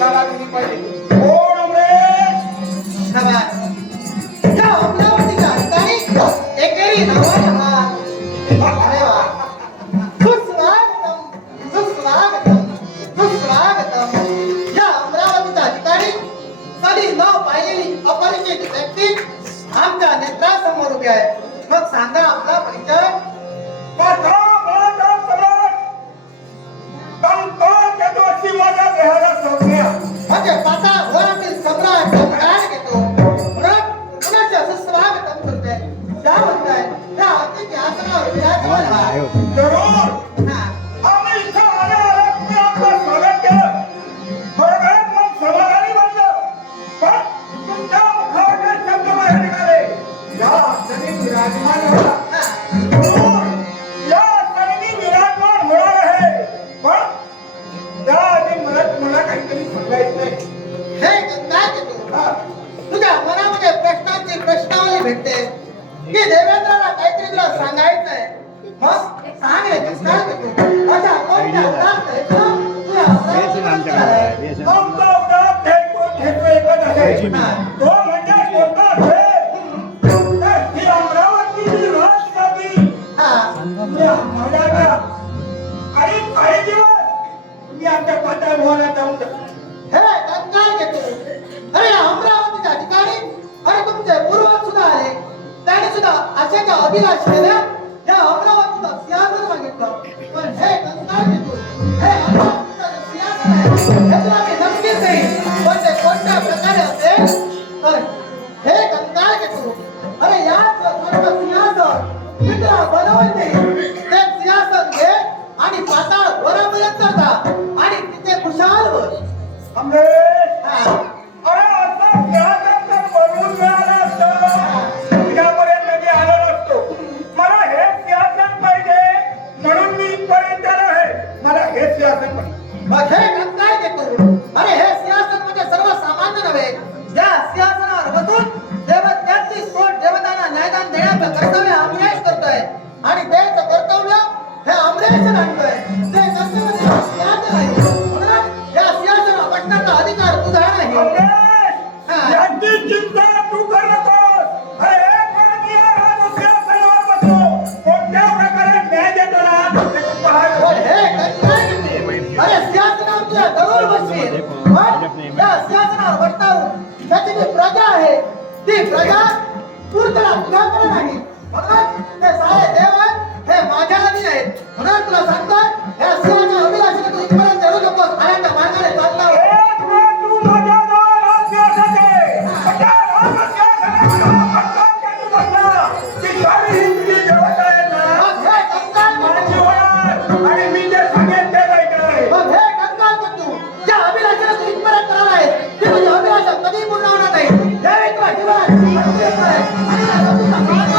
त्याला दिली पाहिजे. कोण अमरेश? या अमरावतीच्या ठिकाणी एकेरी नावाने हा. अरे वा, सुस्वागतम सुस्वागतम सुस्वागतम. या अमरावतीच्या ठिकाणी कधी न पाहिलेली अपरिचित व्यक्ती आमच्या नेत्रासमोर उभी आहे. मग सांगा आपला परिचय. म्हणजे पाताळ घोरातील सम्राट काय घेतो म्हणून कुणाच्या सुस्वागतम करतोय. त्या म्हणताय त्या अतिथी आसनावर विराजमान आहे. जरूर हा. आम्ही इथं आल्यावर तुम्ही आपलं स्वागत केलं. बरोबर मग समाधानी बनलं. पण तुमच्या मुखावर जे शब्द बाहेर निघाले या क्षणी विराजमान होता. जरूर या क्षणी विराजमान होणार आहे. पण त्याआधी मला काहीतरी सांगायचं आहे. हे काय घेतो तुझ्या मनामध्ये प्रश्नांची प्रश्नावली भेटते की देवेंद्रला काहीतरी तुला सांगायचं आहे. मग सांग रे, काय घेतो अशा कोणत्या उदाहरण आहेत ना तुझ्या मनामध्ये? आमचा उदास हेतू एकच आहे. तो म्हणजे कोणता असेल तर ही अमरावतीची राजगादी तुम्ही आम्हाला द्या. आणि काही दिवस तुम्ही आमच्या पाताळ भुवनात जाऊ शकता. हे काय घेतो अरे या अमरावतीच्या ठिकाणी अरे तुमचे पूर्वज सुद्धा आले. त्यांनी सुद्धा आशेच्या अभिलाष केल्या. या अमरावतीचं सिंहासन मागितलं. पण हे काय घेतो हे अमरावतीचं जे सिंहासन आहे हे तुला मी नक्कीच देईन. पण ते कोणत्या प्रकारे असेल तर हे काय घेतो अरे याच सर्व सिंहासन मी तुला बनवून देईन. ते सिंहासन घे आणि पाताळ वरापर्यंत जा आणि तिथे खुशाल बस. अमरेश हा. अरे असं त्यानंतर बनवून मिळालं असतं तुझ्यापर्यंत मी आलो नसतो. मला हे सिंहासन पाहिजे म्हणून मी इथपर्यंत आलो आहे. मला हे सिंहासन पाहिजे. मग हे काय घेतो अरे हे सिंहासन म्हणजे सर्वसामान्य नव्हे. या सिंहासनावर बसून देवत्यांची सोड देवतांना न्यायदान देण्याचं कर्तव्य अमरेश करतोय. आणि त्याचं कर्तव्य हे अमरेश आणतोय. ते कर्तव्य सिंहासन आहे. म्हणून या सिंहासनावर बसण्याचा अधिकार तुझा नाही. अमरेश याची चिंता तू कर नकोस. अरे एक वेळ मी हा सिंहासनावर बसलो. कोणत्या प्रकारे न्याय देतो ना ते तू पाहायला. पण हे काय घेतो अरे सिंहासनावर तुझ्या जरूर बसशील. पण या सिंहासनावर बसताहून त्याची जी प्रजा आहे ती प्रजा पूर्णतः तुझ्याकडे नाही. म्हणून ते सारे देव आहेत हे माझ्या अधीन आहेत. म्हणून तुला सांगतोय या सिंहाच्या अभिलाषेने तू इथपर्यंत येऊ नकोस. आल्याच्या मार्गाने चालला हो. एक वेळ तू माझ्या जवळ राजसिंहासनावर माझ्या राजसिंहासनावर बसला की सारी ही तुझी देवता आहे ना मग हे कंगाल माझी म्हणतो. होणार आणि मी जे सांगेन ते ऐकणार आहे. मग हे कंगाल म्हणतो ज्या अभिलाषेने तू इथपर्यंत आला आहे ती तुझी अभिलाषा कधी पूर्ण होणार नाही. त्यावेळी तुला जीवनात मृत्यू येणार आहे. आणि तुला मृत्यूचा मार्ग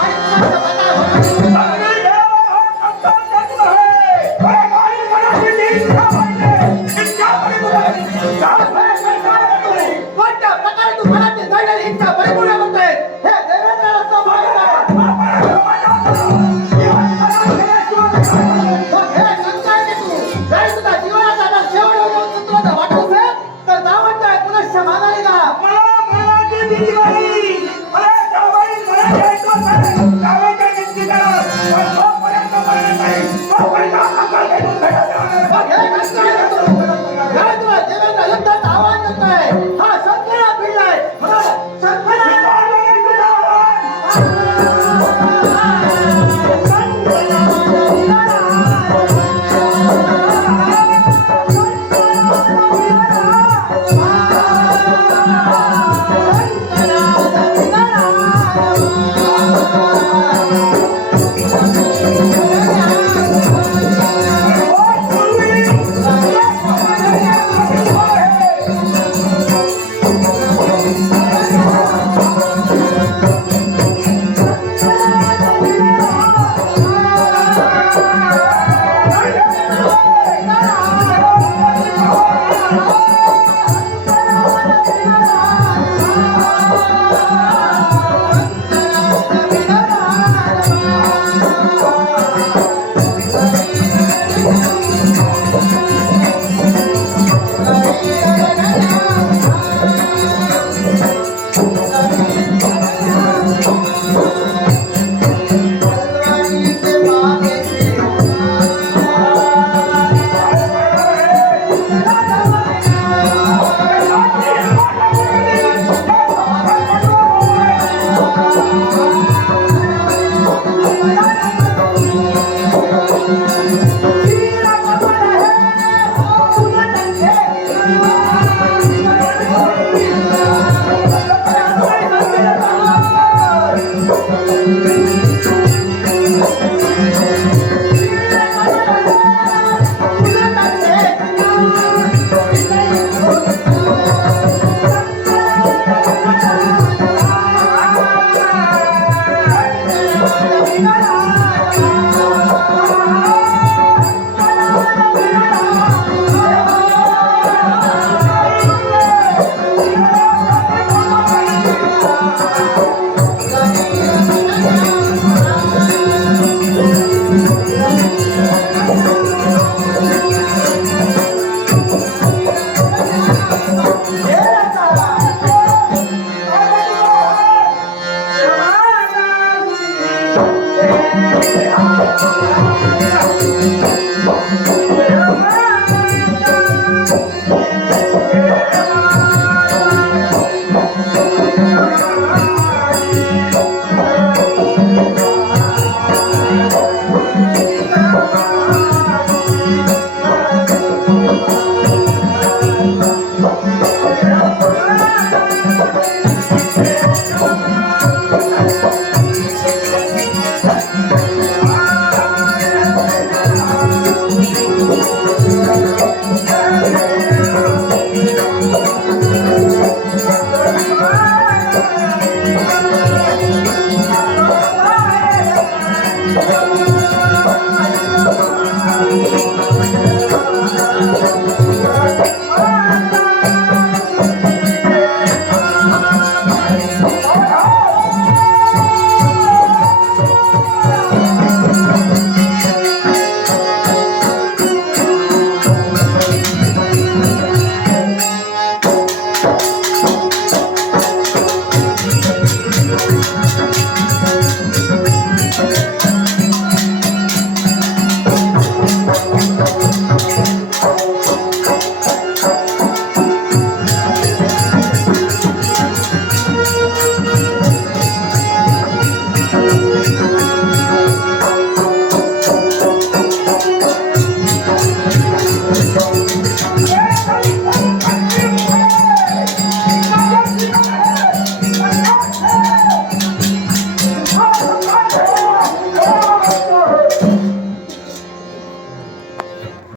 आणि तुझा पता होणार. अरे देवा, हा कंगाल जादू आहे. अरे माझी मनाची ती इच्छा पाहिजे. इच्छा पाहिजे. काय कोणत्या प्रकारे तू मनाची जळलेली इच्छा परिपूर्ण करतोय हे देवेंद्राला समजलं आहे. मग हे कंगाल घे तू. जर तुझा जीवनाचा आता शेवट होऊन तुला जर वाटत असेल तर जावं पुनश्च माघारी जा. मला मनाची भीती वाटली. अरे जावई, मला हा